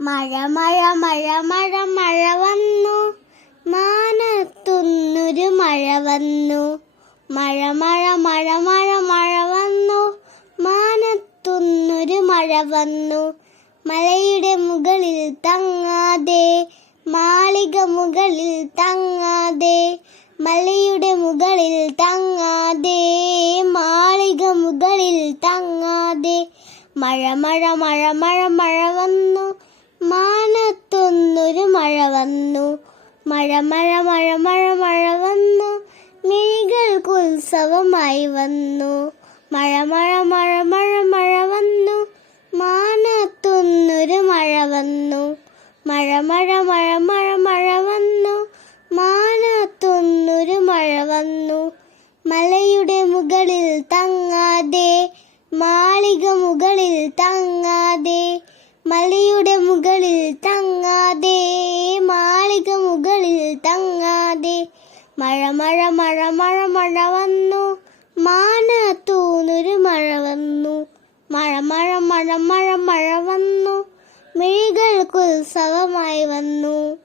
മഴ മഴ മഴ മഴ മഴ വന്നു, മാനത്തുന്നൊരു മഴ വന്നു. മഴ മഴ മഴ മഴ മഴ വന്നു, മാനത്തുന്നൊരു മഴ വന്നു. മലയുടെ മുകളിൽ തങ്ങാതെ, മാളിക മുകളിൽ തങ്ങാതെ, മലയുടെ മുകളിൽ തങ്ങാതെ, മാളിക മുകളിൽ തങ്ങാതെ. മഴ മഴ മഴ മഴ മഴ വന്നു, മാനത്തൊന്നൊരു മഴ വന്നു. മഴ മഴ മഴ മഴ മഴ വന്നു, മിഴികൾക്കുത്സവമായി വന്നു. മഴ മഴ മഴ മഴ മഴ വന്നു, മാനത്തൊന്നൊരു മഴ വന്നു. മഴ മഴ മഴ മഴ മഴ വന്നു, മാനത്തൊന്നൊരു മഴ വന്നു. മലയുടെ മുകളിൽ തങ്ങാതെ, മാളിക മുകളിൽ തങ്ങാതെ, മലയുടെ മുകളിൽ തങ്ങാതെ, മാളിക മുകളിൽ തങ്ങാതെ. മഴ മഴ മഴ മഴ മഴ വന്നു, മാനത്തൂന്നൊരു മഴ വന്നു. മഴ മഴ മഴ മഴ മഴ വന്നു, മിഴികൾക്കുത്സവമായി വന്നു.